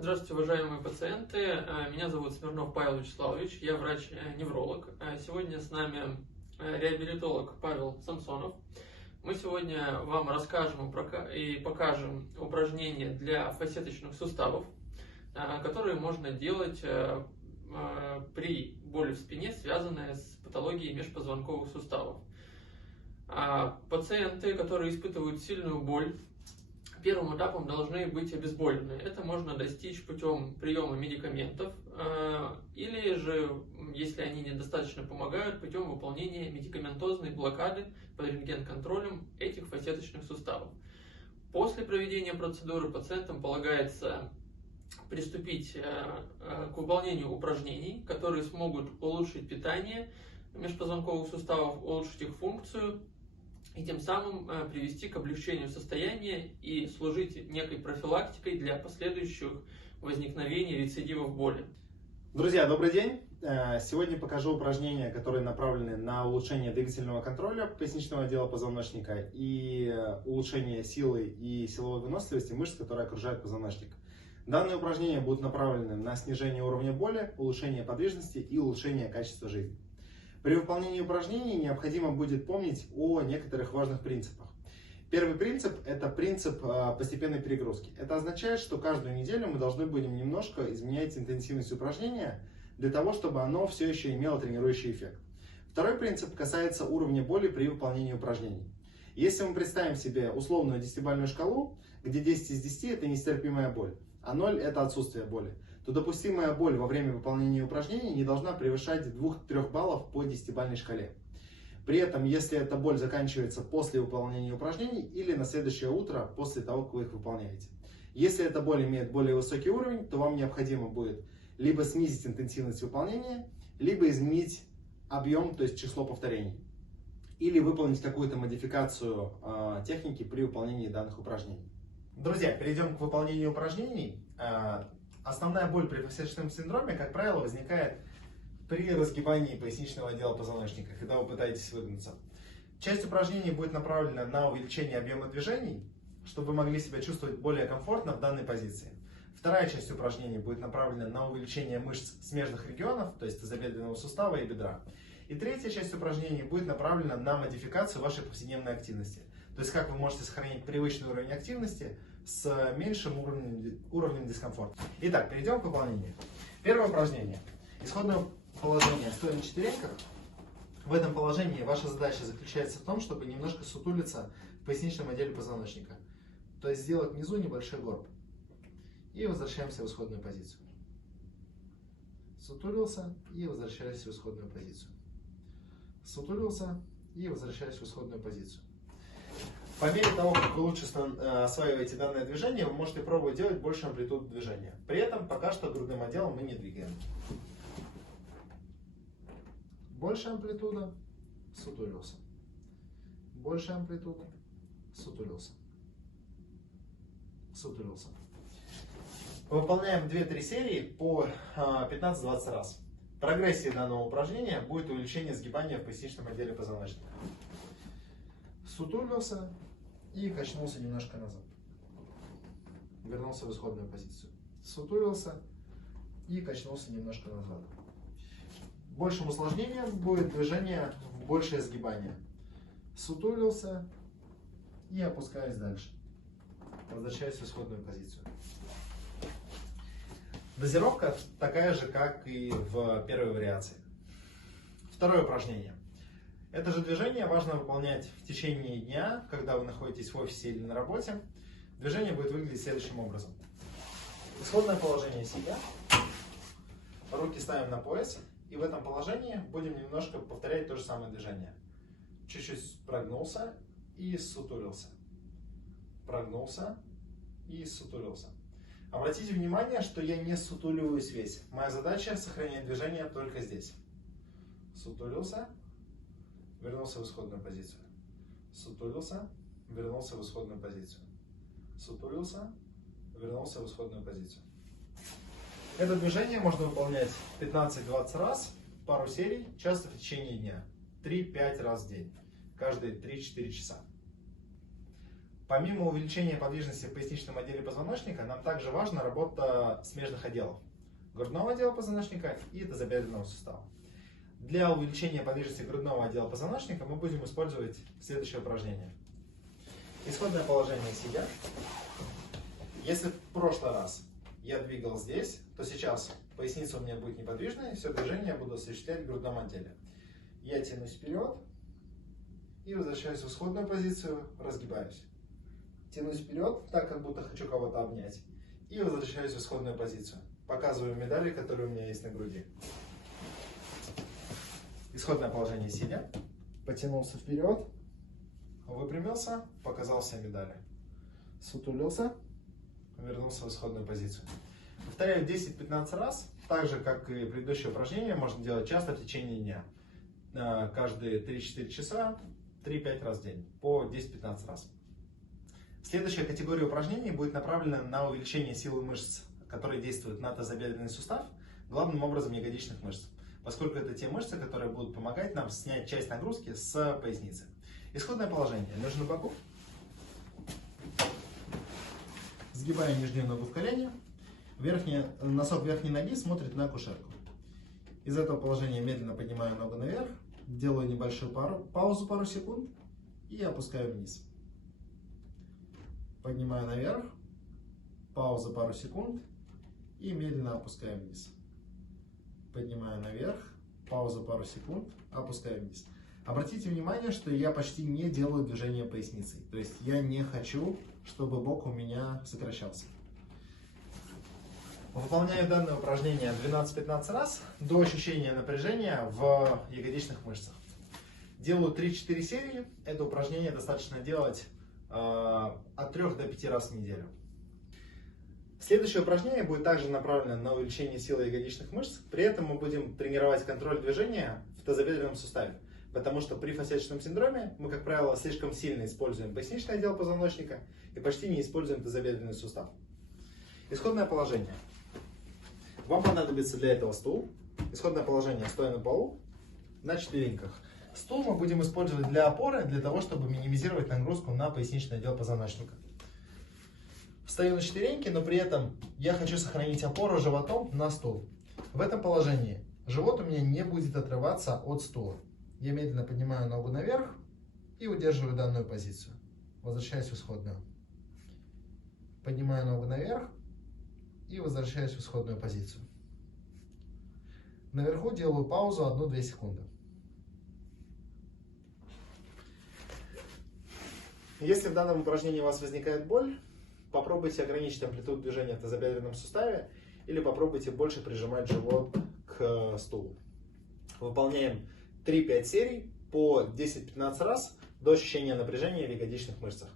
Здравствуйте, уважаемые пациенты. Меня зовут Смирнов Павел Вячеславович, я врач-невролог. Сегодня с нами реабилитолог Павел Самсонов. Мы сегодня вам расскажем и покажем упражнения для фасеточных суставов, которые можно делать при боли в спине, связанной с патологией межпозвонковых суставов. Пациенты, которые испытывают сильную боль, первым этапом должны быть обезболены. Это можно достичь путем приема медикаментов или же, если они недостаточно помогают, путем выполнения медикаментозной блокады под рентген-контролем этих фасеточных суставов. После проведения процедуры пациентам полагается приступить к выполнению упражнений, которые смогут улучшить питание межпозвонковых суставов, улучшить их функцию и тем самым привести к облегчению состояния и служить некой профилактикой для последующих возникновений рецидивов боли. Друзья, добрый день! Сегодня покажу упражнения, которые направлены на улучшение двигательного контроля поясничного отдела позвоночника и улучшение силы и силовой выносливости мышц, которые окружают позвоночник. Данные упражнения будут направлены на снижение уровня боли, улучшение подвижности и улучшение качества жизни. При выполнении упражнений необходимо будет помнить о некоторых важных принципах. Первый принцип – это принцип постепенной перегрузки. Это означает, что каждую неделю мы должны будем немножко изменять интенсивность упражнения для того, чтобы оно все еще имело тренирующий эффект. Второй принцип касается уровня боли при выполнении упражнений. Если мы представим себе условную 10-бальную шкалу, где 10 из 10 – это нестерпимая боль, а 0 – это отсутствие боли, то допустимая боль во время выполнения упражнений не должна превышать 2-3 баллов по 10-бальной шкале. При этом, если эта боль заканчивается после выполнения упражнений или на следующее утро после того, как вы их выполняете. Если эта боль имеет более высокий уровень, то вам необходимо будет либо снизить интенсивность выполнения, либо изменить объем, то есть число повторений, или выполнить какую-то модификацию техники при выполнении данных упражнений. Друзья, перейдем к выполнению упражнений. Основная боль при фасеточном синдроме, как правило, возникает при разгибании поясничного отдела позвоночника, когда вы пытаетесь выгнуться. Часть упражнений будет направлена на увеличение объема движений, чтобы вы могли себя чувствовать более комфортно в данной позиции. Вторая часть упражнений будет направлена на увеличение мышц смежных регионов, то есть тазобедренного сустава и бедра. И третья часть упражнений будет направлена на модификацию вашей повседневной активности. То есть как вы можете сохранить привычный уровень активности с меньшим уровнем дискомфорта. Итак, перейдем к выполнению. Первое упражнение. Исходное положение. Стоя на четвереньках. В этом положении ваша задача заключается в том, чтобы немножко сутулиться в поясничном отделе позвоночника. То есть сделать внизу небольшой горб. И возвращаемся в исходную позицию. Сутулился и возвращаюсь в исходную позицию. Сутулился и возвращаюсь в исходную позицию. По мере того, как вы лучше осваиваете данное движение, вы можете пробовать делать больше амплитуду движения. При этом пока что грудным отделом мы не двигаем. Больше амплитуда, сутулился. Больше амплитуда, сутулился. Сутулился. Выполняем 2-3 серии по 15-20 раз. Прогрессией данного упражнения будет увеличение сгибания в поясничном отделе позвоночника. Сутулился и качнулся немножко назад. Вернулся в исходную позицию. Сутулился и качнулся немножко назад. Большим усложнением будет движение в большее сгибание. Сутулился и опускаюсь дальше. Возвращаюсь в исходную позицию. Дозировка такая же, как и в первой вариации. Второе упражнение. Это же движение важно выполнять в течение дня, когда вы находитесь в офисе или на работе. Движение будет выглядеть следующим образом. Исходное положение сидя. Руки ставим на пояс. И в этом положении будем немножко повторять то же самое движение. Чуть-чуть прогнулся и ссутулился. Прогнулся и ссутулился. Обратите внимание, что я не ссутуливаюсь весь. Моя задача сохранять движение только здесь. Ссутулился. Вернулся в исходную позицию. Сутулился, вернулся в исходную позицию. Сутулился, вернулся в исходную позицию. Это движение можно выполнять 15-20 раз, пару серий, часто в течение дня. 3-5 раз в день, каждые 3-4 часа. Помимо увеличения подвижности в поясничном отделе позвоночника, нам также важна работа смежных отделов грудного отдела позвоночника и тазобедренного сустава. Для увеличения подвижности грудного отдела позвоночника мы будем использовать следующее упражнение. Исходное положение сидя. Если в прошлый раз я двигал здесь, то сейчас поясница у меня будет неподвижной, все движение я буду осуществлять в грудном отделе. Я тянусь вперед и возвращаюсь в исходную позицию, разгибаюсь. Тянусь вперед, так как будто хочу кого-то обнять, и возвращаюсь в исходную позицию. Показываю медали, которые у меня есть на груди. Исходное положение сидя. Потянулся вперед, выпрямился, показал все медали. Сутулился, вернулся в исходную позицию. Повторяю 10-15 раз, так же как и предыдущее упражнение, можно делать часто в течение дня. Каждые 3-4 часа, 3-5 раз в день, по 10-15 раз. Следующая категория упражнений будет направлена на увеличение силы мышц, которые действуют на тазобедренный сустав, главным образом ягодичных мышц, поскольку это те мышцы, которые будут помогать нам снять часть нагрузки с поясницы. Исходное положение. Лежу на боку. Сгибаю нижнюю ногу в колени. Носок верхней ноги смотрит на кушетку. Из этого положения медленно поднимаю ногу наверх, делаю небольшую паузу пару секунд и опускаю вниз. Поднимаю наверх, пауза пару секунд и медленно опускаю вниз. Поднимаю наверх, пауза пару секунд, опускаю вниз. Обратите внимание, что я почти не делаю движение поясницей. То есть я не хочу, чтобы бок у меня сокращался. Выполняю данное упражнение 12-15 раз до ощущения напряжения в ягодичных мышцах. Делаю 3-4 серии. Это упражнение достаточно делать от 3 до 5 раз в неделю. Следующее упражнение будет также направлено на увеличение силы ягодичных мышц. При этом мы будем тренировать контроль движения в тазобедренном суставе. Потому что при фасеточном синдроме мы, как правило, слишком сильно используем поясничный отдел позвоночника и почти не используем тазобедренный сустав. Исходное положение. Вам понадобится для этого стул. Исходное положение стоя на полу, на четвереньках. Стул мы будем использовать для опоры, для того, чтобы минимизировать нагрузку на поясничный отдел позвоночника. Встаю на четвереньки, но при этом я хочу сохранить опору животом на стул. В этом положении живот у меня не будет отрываться от стула. Я медленно поднимаю ногу наверх и удерживаю данную позицию. Возвращаюсь в исходную. Поднимаю ногу наверх и возвращаюсь в исходную позицию. Наверху делаю паузу 1-2 секунды. Если в данном упражнении у вас возникает боль, попробуйте ограничить амплитуду движения в тазобедренном суставе или попробуйте больше прижимать живот к стулу. Выполняем 3-5 серий по 10-15 раз до ощущения напряжения в ягодичных мышцах.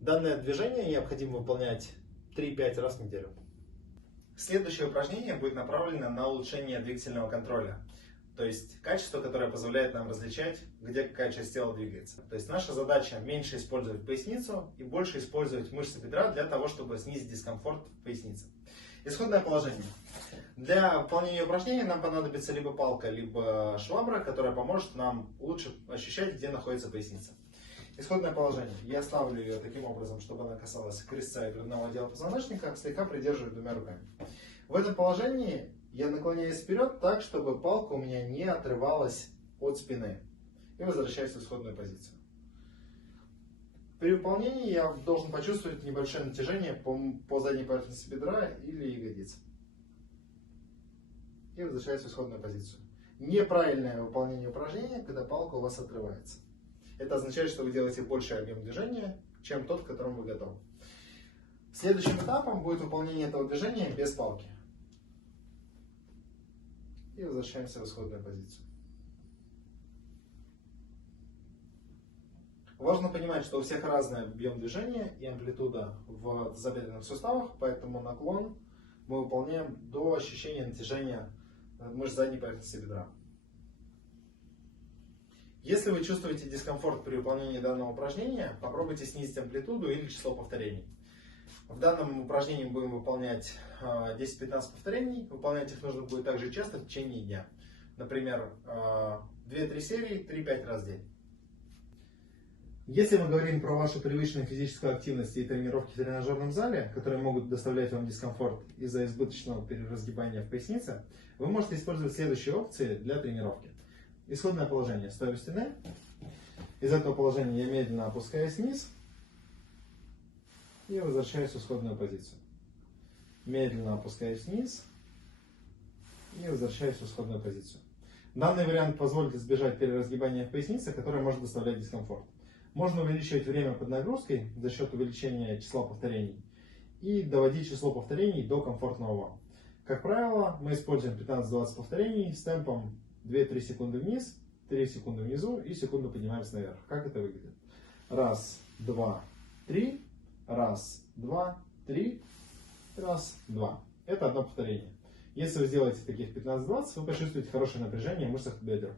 Данное движение необходимо выполнять 3-5 раз в неделю. Следующее упражнение будет направлено на улучшение двигательного контроля. То есть качество, которое позволяет нам различать, где какая часть тела двигается. То есть наша задача меньше использовать поясницу и больше использовать мышцы бедра для того, чтобы снизить дискомфорт в пояснице. Исходное положение. Для выполнения упражнения нам понадобится либо палка, либо швабра, которая поможет нам лучше ощущать, где находится поясница. Исходное положение. Я ставлю ее таким образом, чтобы она касалась крестца и грудного отдела позвоночника, слегка придерживаю 2 руками. В этом положении я наклоняюсь вперед так, чтобы палка у меня не отрывалась от спины. И возвращаюсь в исходную позицию. При выполнении я должен почувствовать небольшое натяжение по задней поверхности бедра или ягодицы. И возвращаюсь в исходную позицию. Неправильное выполнение упражнения, когда палка у вас отрывается. Это означает, что вы делаете больший объем движения, чем тот, к которому вы готовы. Следующим этапом будет выполнение этого движения без палки. И возвращаемся в исходную позицию. Важно понимать, что у всех разный объем движения и амплитуда в тазобедренных суставах, поэтому наклон мы выполняем до ощущения натяжения мышц задней поверхности бедра. Если вы чувствуете дискомфорт при выполнении данного упражнения, попробуйте снизить амплитуду или число повторений. В данном упражнении мы будем выполнять 10-15 повторений. Выполнять их нужно будет также часто в течение дня. Например, 2-3 серии, 3-5 раз в день. Если мы говорим про вашу привычную физическую активность и тренировки в тренажерном зале, которые могут доставлять вам дискомфорт из-за избыточного переразгибания в пояснице, вы можете использовать следующие опции для тренировки. Исходное положение. Стою у стены. Из этого положения я медленно опускаюсь вниз и возвращаюсь в исходную позицию. Медленно опускаюсь вниз и возвращаюсь в исходную позицию. Данный вариант позволит избежать переразгибания в пояснице, которое может доставлять дискомфорт. Можно увеличивать время под нагрузкой за счет увеличения числа повторений и доводить число повторений до комфортного вам. Как правило, мы используем 15-20 повторений с темпом 2-3 секунды вниз, 3 секунды внизу и секунду поднимаемся наверх. Как это выглядит? Раз, два, три. Раз, два, три. Раз, два. Это одно повторение. Если вы сделаете таких 15-20, вы почувствуете хорошее напряжение в мышцах бедер.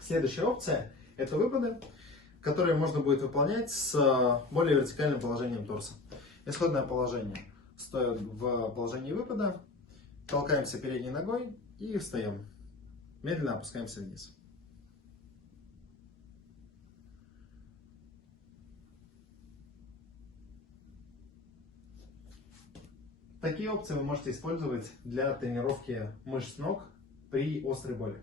Следующая опция – это выпады, которые можно будет выполнять с более вертикальным положением торса. Исходное положение. Стоя в положении выпада, толкаемся передней ногой и встаем. Медленно опускаемся вниз. Такие опции вы можете использовать для тренировки мышц ног при острой боли.